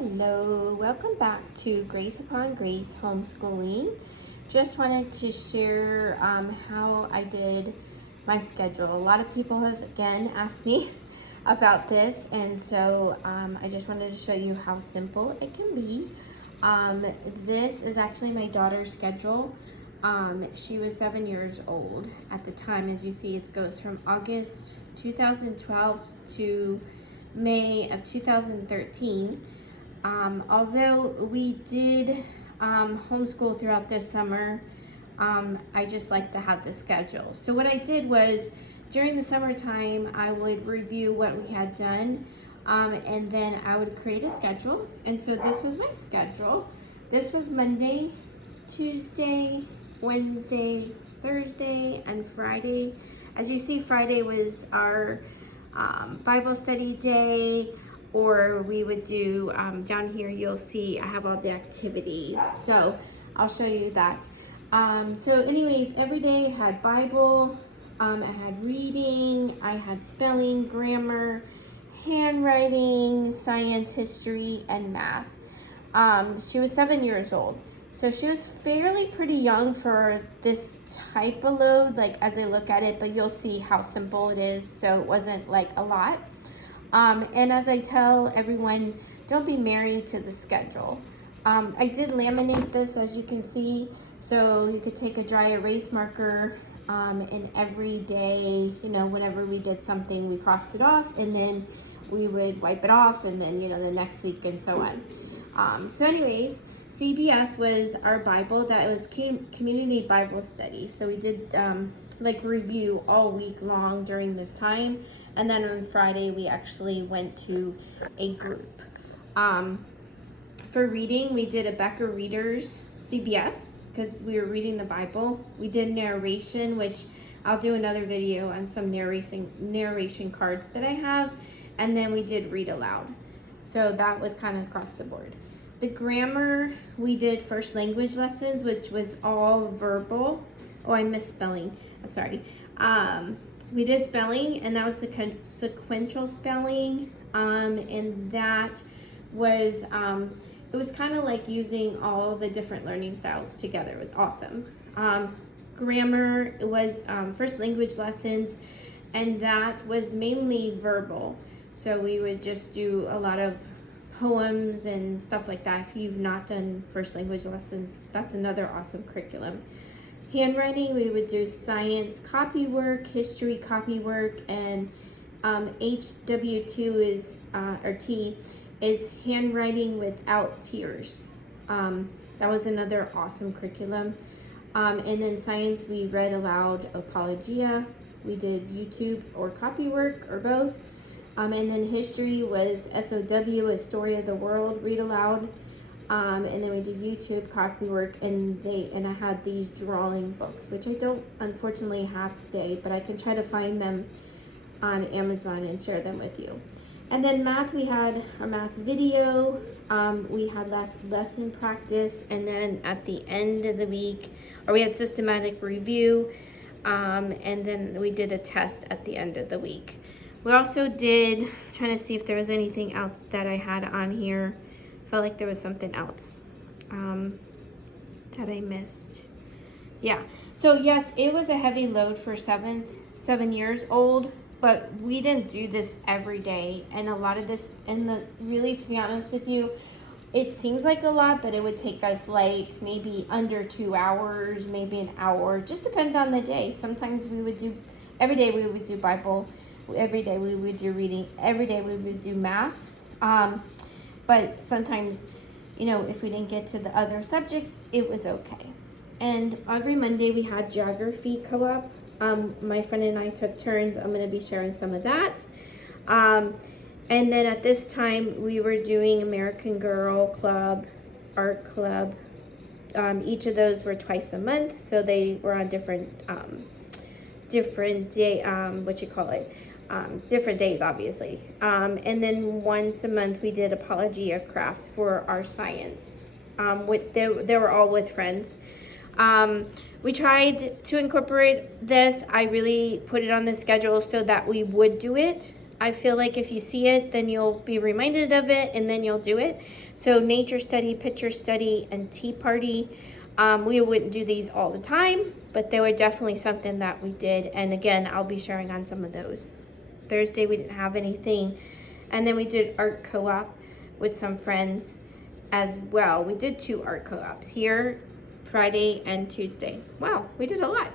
Hello, welcome back to Grace Upon Grace Homeschooling. Just wanted to share how I did my schedule. A lot of people have again asked me about this, and so I just wanted to show you how simple it can be. This is actually my daughter's schedule. She was 7 years old at the time. As you see, it goes from August 2012 to May of 2013. Although we did homeschool throughout this summer, I just like to have the schedule. So what I did was during the summertime, I would review what we had done, and then I would create a schedule. And so this was my schedule. This was Monday, Tuesday, Wednesday, Thursday, and Friday. As you see, Friday was our Bible study day, or we would do, down here you'll see I have all the activities, so I'll show you that. So anyways, every day I had Bible, I had reading, I had spelling, grammar, handwriting, science, history, and math. She was 7 years old, so she was fairly pretty young for this type of load, like as I look at it, but you'll see how simple it is, so it wasn't like a lot. And as I tell everyone, don't be married to the schedule. I did laminate this, as you can see, so you could take a dry erase marker, and every day, whenever we did something, we crossed it off, and then we would wipe it off, and then, the next week, and so on. So anyways, CBS was our Bible. That was Community Bible Study. So we did review all week long during this time, and then on Friday we actually went to a group. For reading, we did a Becker Readers CBS because we were reading the Bible. We did narration, which I'll do another video on some narration cards that I have, and then we did read aloud. So that was kind of across the board. The grammar, we did first language lessons, which was all verbal. Oh, I missed spelling. Sorry. We did spelling, and that was sequential spelling. And that was, it was kind of like using all the different learning styles together. It was awesome. Grammar was first language lessons, and that was mainly verbal. So we would just do a lot of poems and stuff like that. If you've not done first language lessons, that's another awesome curriculum. Handwriting, we would do science copy work, history copy work, and HW2 is, or T, is handwriting without tears. That was another awesome curriculum. And then science, we read aloud Apologia. We did YouTube or copy work, or both. And then history was SOW, a story of the world, read aloud. And then we did YouTube copy work, and I had these drawing books, which I don't unfortunately have today, but I can try to find them on Amazon and share them with you. And then math, we had our math video, we had lesson practice, and then at the end of the week, or we had systematic review, and then we did a test at the end of the week. We also did, trying to see if there was anything else that I had on here. Felt like there was something else that I missed. Yeah, so yes, it was a heavy load for 7 years old, but we didn't do this every day. And a lot of this, really, to be honest with you, it seems like a lot, but it would take us like maybe under 2 hours, maybe an hour, just depending on the day. Sometimes we would do, every day we would do Bible, every day we would do reading, every day we would do math. But sometimes, if we didn't get to the other subjects, it was okay. And every Monday we had geography co-op. My friend and I took turns. I'm going to be sharing some of that. And then at this time, we were doing American Girl Club, Art Club. Each of those were twice a month, so they were on different day, different days, obviously. And then once a month we did Apologia crafts for our science. They were all with friends. We tried to incorporate this. I really put it on the schedule so that we would do it. I feel like if you see it, then you'll be reminded of it and then you'll do it. So nature study, picture study, and tea party. We wouldn't do these all the time, but they were definitely something that we did. And again, I'll be sharing on some of those. Thursday, we didn't have anything. And then we did art co-op with some friends as well. We did 2 art co-ops here, Friday and Tuesday. Wow, we did a lot.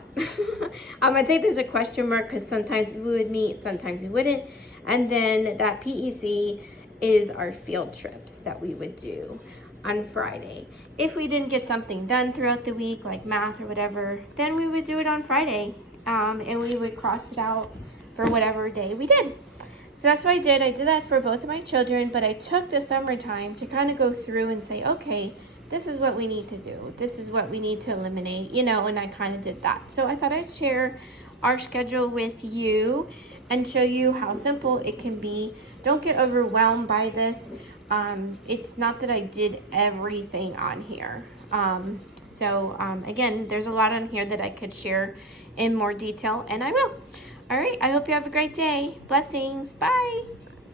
I think there's a question mark because sometimes we would meet, sometimes we wouldn't. And then that PEC is our field trips that we would do on Friday. If we didn't get something done throughout the week, like math or whatever, then we would do it on Friday. And we would cross it out for whatever day we did. So that's what I did. I did that for both of my children, but I took the summertime to kind of go through and say, okay, this is what we need to do. This is what we need to eliminate, you know, and I kind of did that. So I thought I'd share our schedule with you and show you how simple it can be. Don't get overwhelmed by this. It's not that I did everything on here. Again, there's a lot on here that I could share in more detail, and I will. All right, I hope you have a great day. Blessings. Bye.